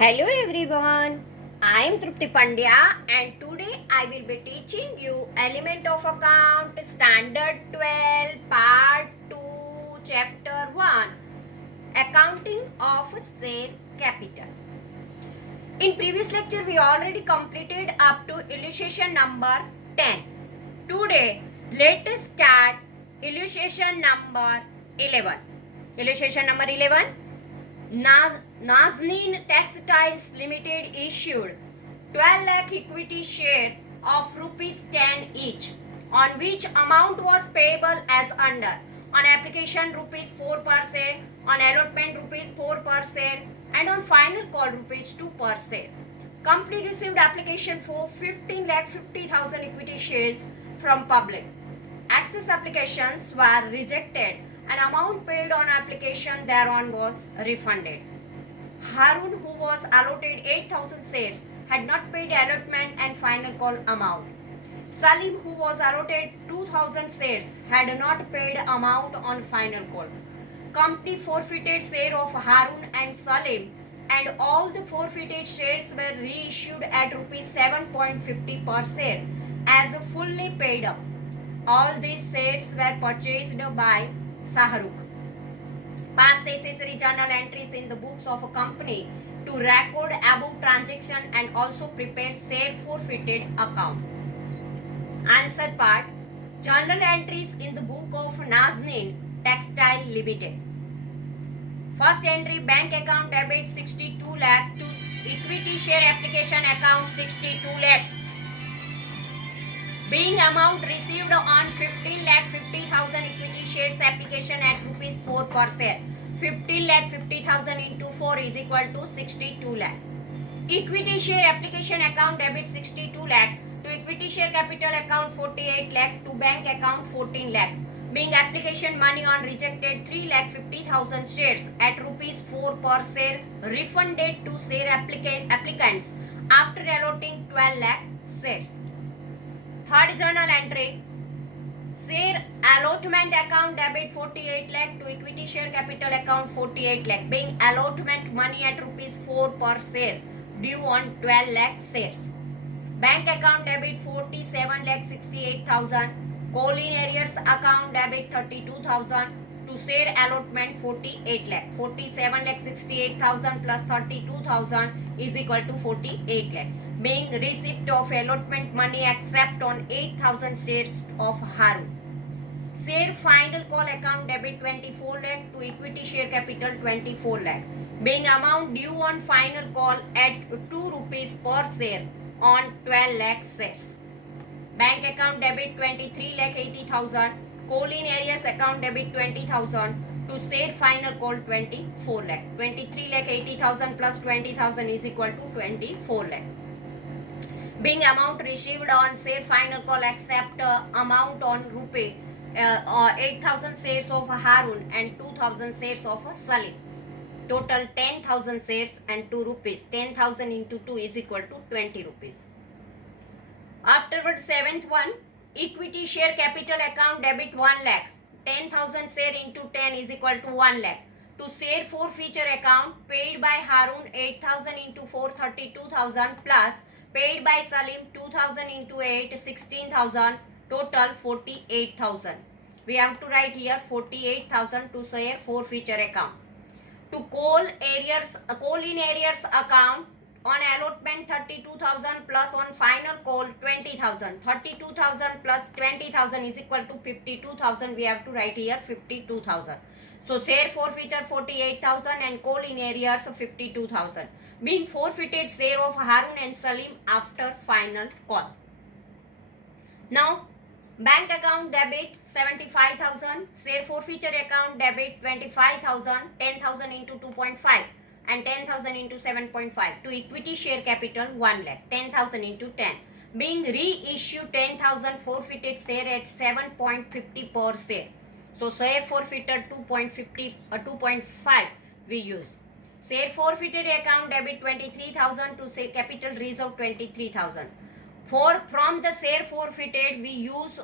Hello everyone, I am Trupti Pandya and today I will be teaching you Element of Account Standard 12 Part 2 Chapter 1 Accounting of Share Capital. In previous lecture we already completed up to illustration number 10. Today let us start illustration number 11. Illustration number 11. Nazneen Textiles Limited issued 12 lakh equity share of rupees 10 each, on which amount was payable as under: on application rupees 4 per share, on allotment rupees 4 per share, and on final call rupees 2 per share. Company received application for 15,50,000 equity shares from public. Excess applications were rejected and amount paid on application thereon was refunded. Harun, who was allotted 8,000 shares, had not paid allotment and final call amount. Salim, who was allotted 2,000 shares, had not paid amount on final call. Company forfeited share of Harun and Salim, and all the forfeited shares were reissued at rupees 7.50 per share as fully paid up. All these shares were purchased by Shahrukh. Pass necessary journal entries in the books of a company to record above transaction and also prepare share forfeited account. Answer part: journal entries in the book of Nazneen Textile Limited. First entry: bank account debit 62 lakh to equity share application account 62 lakh. Being amount received on 15,50,000 equity shares application at rupees 4 per share. 15,50,000 into 4 is equal to 62 lakh. Equity share application account debit 62 lakh to equity share capital account 48 lakh to bank account 14 lakh. Being application money on rejected 3,50,000 shares at rupees 4 per share refunded to share applicants after allotting 12 lakh shares. Third journal entry: share allotment account debit 48 lakh to equity share capital account 48 lakh, being allotment money at rupees 4 per share due on 12 lakh shares. Bank account debit 47 lakh 68,000, coal in arrears account debit 32,000 to share allotment 48 lakh. 47 lakh 68,000 plus 32,000 is equal to 48 lakh. Being receipt of allotment money except on 8,000 shares of Harun. Share final call account debit 24 lakh to equity share capital 24 lakh. Being amount due on final call at 2 rupees per share on 12 lakh shares. Bank account debit 23 lakh 80,000. Coal in arrears account debit 20,000 to share final call 24 lakh. 23 lakh 80,000 plus 20,000 is equal to 24 lakh. Being amount received on share final call except amount on rupee 8,000 shares of Harun and 2,000 shares of Salim. Total 10,000 shares and 2 rupees. 10,000 into 2 is equal to 20 rupees. Afterwards, seventh one: equity share capital account debit 1 lakh. 10,000 share into 10 is equal to 1 lakh. To share forfeiture account, paid by Harun 8,000 into 4 32,000 plus paid by Salim 2,000 into 8 16,000, total 48,000. We have to write here 48,000 to share forfeiture account. To coal in arrears account, on allotment 32,000 plus on final call 20,000. 32,000 plus 20,000 is equal to 52,000. We have to write here 52,000. So share forfeiture 48,000 and coal in arrears 52,000. Being forfeited share of Harun and Salim after final call. Now bank account debit 75,000, share forfeiture account debit 25,000, 10,000 into 2.5 and 10,000 into 7.5 to equity share capital 1 lakh. 10,000 into 10. Being reissued 10,000 forfeited share at 7.50 per share. So share forfeited 2.5 we use. Share forfeited account debit 23,000 to say capital reserve 23,000. From the share forfeited we use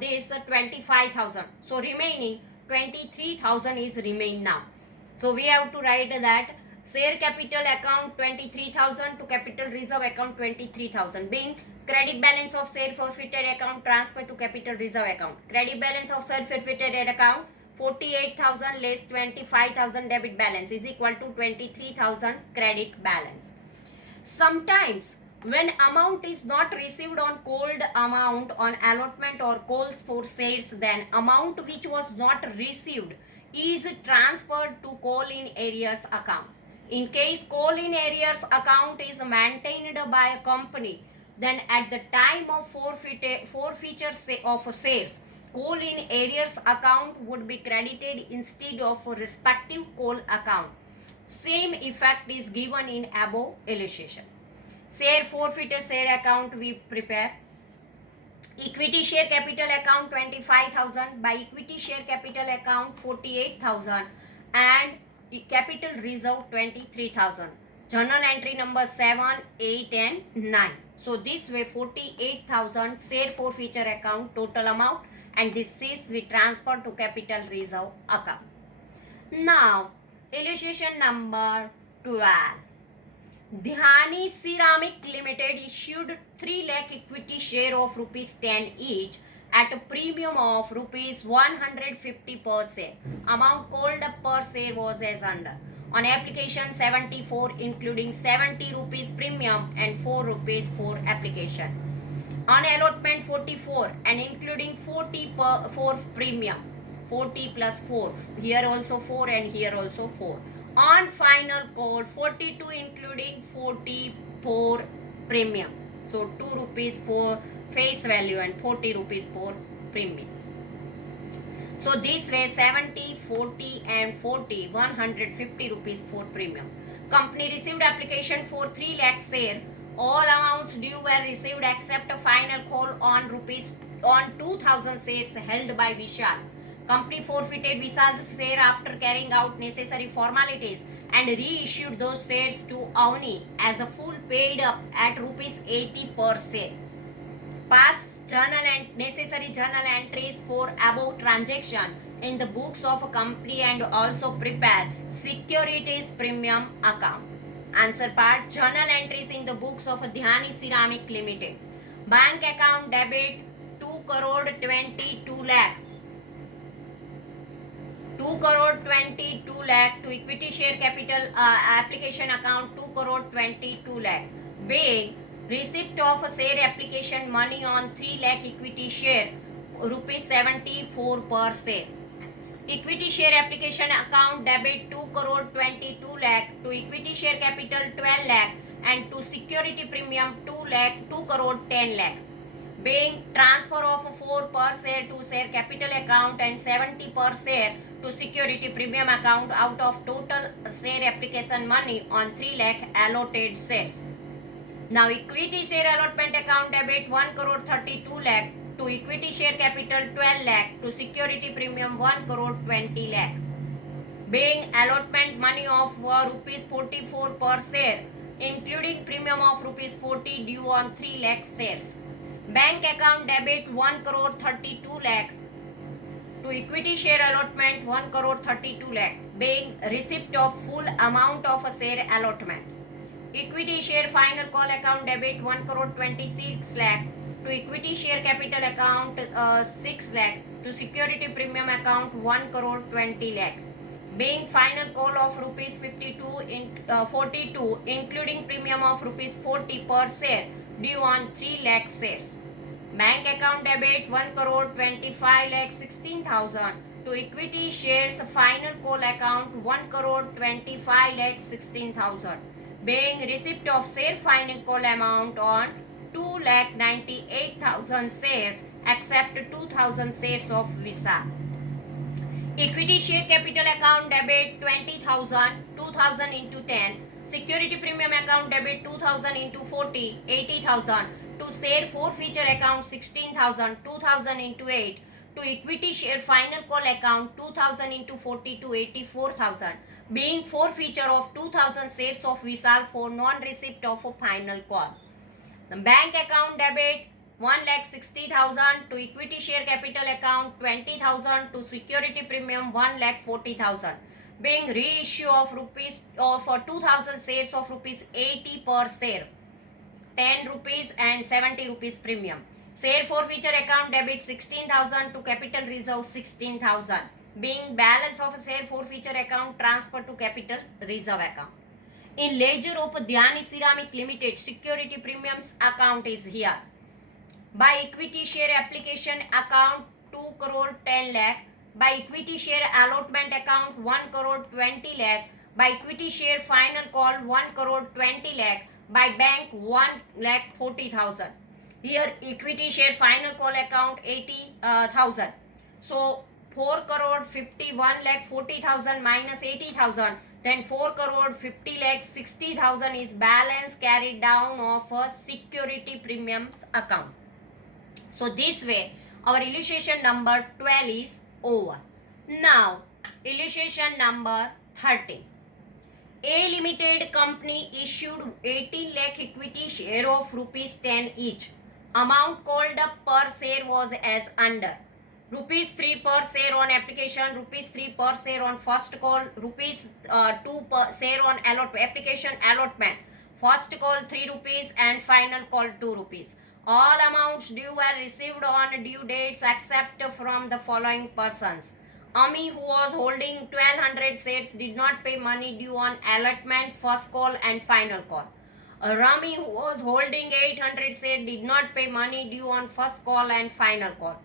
this 25,000. So remaining 23,000 is remain now. So we have to write that share capital account 23,000 to capital reserve account 23,000, being credit balance of share forfeited account transfer to capital reserve account. Credit balance of share forfeited account 48,000 less 25,000 debit balance is equal to 23,000 credit balance. Sometimes when amount is not received on called amount on allotment or calls for shares, then amount which was not received is transferred to call in arrears account. In case call in arrears account is maintained by a company, then at the time of forfeiture of shares, call in arrears account would be credited instead of respective call account. Same effect is given in above illustration. Share forfeited share account we prepare. Equity share capital account 25,000, by equity share capital account 48,000 and capital reserve 23,000. Journal entry number 7, 8 and 9. So this way 48,000 share forfeiture account total amount, and this is we transfer to capital reserve account. Now illustration number 12. Dhyani Ceramic Limited issued 3 lakh equity share of rupees 10 each at a premium of rupees 150 per share. Amount called up per share was as under. On application 74 including 70 rupees premium and 4 rupees for application. On allotment 44 and including 40 per 4 premium. 40 plus 4. Here also 4 and here also 4. On final call 42 including 44 premium. So 2 rupees for face value and 40 rupees for premium. So this way 70, 40 and 40, 150 rupees for premium. Company received application for 3 lakh share. All amounts due were received except a final call on 2,000 shares held by Vishal. Company forfeited Vishal's share after carrying out necessary formalities and reissued those shares to Avni as a full paid up at rupees 80 per share. Pass journal and necessary journal entries for above transaction in the books of a company and also prepare securities premium account. Answer part: journal entries in the books of Dhyani Ceramic Limited. Bank account debit 2 crore 22 lakh. 2 crore 22 lakh to equity share capital application account 2 crore 22 lakh. Being receipt of a share application money on 3 lakh equity share rupees 74 per share. Equity share application account debit 2 crore 22 lakh to equity share capital 12 lakh and to security premium 2 crore 10 lakh. Being transfer of 4 per share to share capital account and 70 per share to security premium account out of total share application money on 3 lakh allotted shares. Now equity share allotment account debit 1 crore 32 lakh to equity share capital 12 lakh to security premium 1 crore 20 lakh. Being allotment money of rupees 44 per share including premium of rupees 40 due on 3 lakh shares. Bank account debit 1 crore 32 lakh to equity share allotment 1 crore 32 lakh, being receipt of full amount of a share allotment. Equity share final call account debit 1 crore 26 lakh to equity share capital account 6 lakh to security premium account 1 crore 20 lakh, being final call of rupees 42 including premium of rupees 40 per share due on 3 lakh shares. Bank account debit 1 crore 25 lakh 16,000 to equity shares final call account 1 crore 25 lakh 16,000, being receipt of share final call amount on 2 lakh 98,000 shares except 2,000 shares of Visa. Equity share capital account debit 20,000, 2,000 into 10. Security premium account debit 2,000 into 40, 80,000. To share forfeiture account 16,000, 2,000 into 8. To equity share final call account 2,000 into 40 to 84,000. Being forfeiture of 2,000 shares of Vishal for non-receipt of a final call. The bank account debit 1,60,000 to equity share capital account 20,000 to security premium 1,40,000. being reissue of rupees for 2000 shares of rupees 80 per share, 10 rupees and 70 rupees premium. Share forfeiture account debit 16,000 to capital reserve 16,000, being balance of share forfeiture account transfer to capital reserve account. In ledger of Dhyani Ceramic Limited, security premiums account is here. By equity share application account 2 crore 10 lakh, by equity share allotment account 1 crore 20 lakh, by equity share final call 1 crore 20 lakh, by bank 1 lakh 40,000. Here equity share final call account 80,000. So 4 crore 51 lakh 40,000 minus 80,000, then 4 crore 50 lakh 60,000 is balance carried down of a security premiums account. So this way our illustration number 12 is over. Now illustration number 13. A limited company issued 18 lakh equity share of rupees 10 each. Amount called up per share was as under. Rupees 3 per share on application, rupees 3 per share on first call, rupees 2 per share on application allotment. First call 3 rupees and final call 2 rupees. All amounts due were received on due dates except from the following persons. Ami, who was holding 1200 shares, did not pay money due on allotment, first call and final call. Rami, who was holding 800 shares, did not pay money due on first call and final call.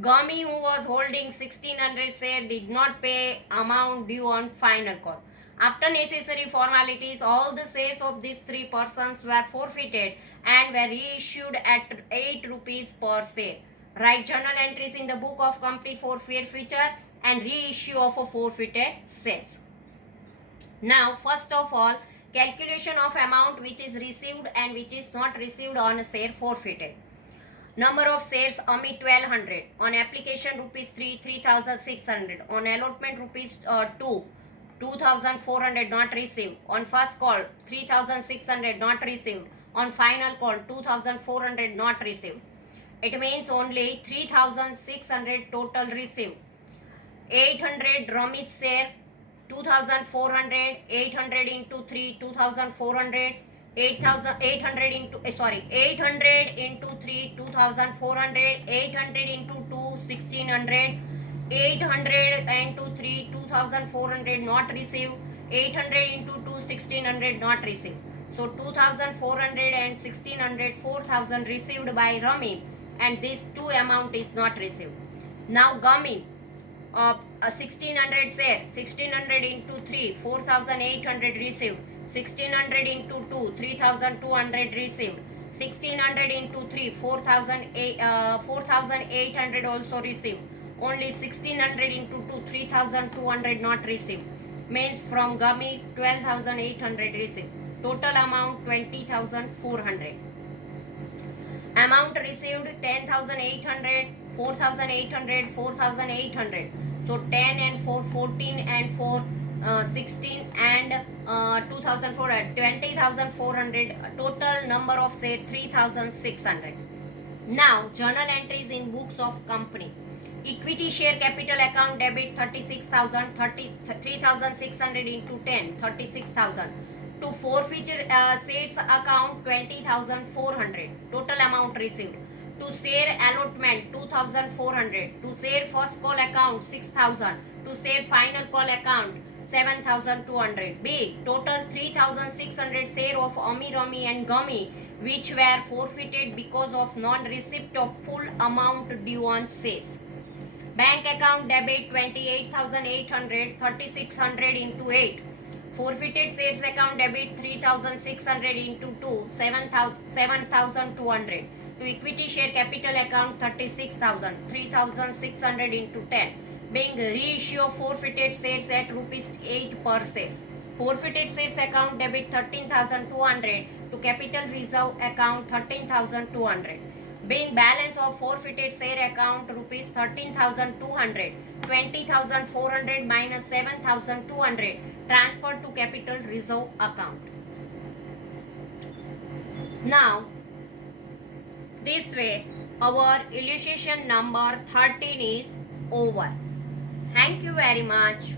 Gami, who was holding 1600 shares, did not pay amount due on final call. After necessary formalities, all the shares of these three persons were forfeited and were reissued at 8 rupees per share. Write journal entries in the book of company for forfeiture and reissue of a forfeited shares. Now, first of all, calculation of amount which is received and which is not received on a share forfeited. Number of shares, Ami 1200. On application rupees 3, 3600. On allotment rupees 2, 2400 not received. On first call 3600 not received. On final call 2400 not received. It means only 3600 total received. 800 Rami's share, 2400, 800 into 3, 2400, 800 into 3, 2400, 800 into 2, 1600, 800 into 3, 2400 not received, 800 into 2, 1600 not received. So 2400 and 1600, 4000 received by Rami, and this two amount is not received. Now Gami, 1600 share, 1600 into 3, 4800 received. 1600 into 2, 3200 received. 1600 into 3, 4800 also received. Only 1600 into 2, 3200 not received. Means from Gami 12800 received. Total amount 20,400. Amount received 10,800, 4,800, 4,800. So 10 and 4, 14 and 4, 16 and 2,400, 20,400. Total number of shares 3,600. Now journal entries in books of company. Equity share capital account debit 36,000, 3,600 into 10, 36,000. To forfeiture shares account 20,400. Total amount received. To share allotment 2,400. To share first call account 6,000. To share final call account 7,200. B. Total 3,600 share of Ami, Rami and Gami which were forfeited because of non-receipt of full amount due on shares. Bank account debit 28,800, 3,600 into 8. Forfeited shares account debit 3,600 into 2, 7,200. To equity share capital account 36,000, 3,600 into 10. Being reissue of forfeited shares at rupees 8 per shares. Forfeited shares account debit 13,200 to capital reserve account 13,200. Being balance of forfeited share account rupees 13,200, 20,400 minus 7,200 transferred to capital reserve account. Now this way our illustration number 13 is over. Thank you very much.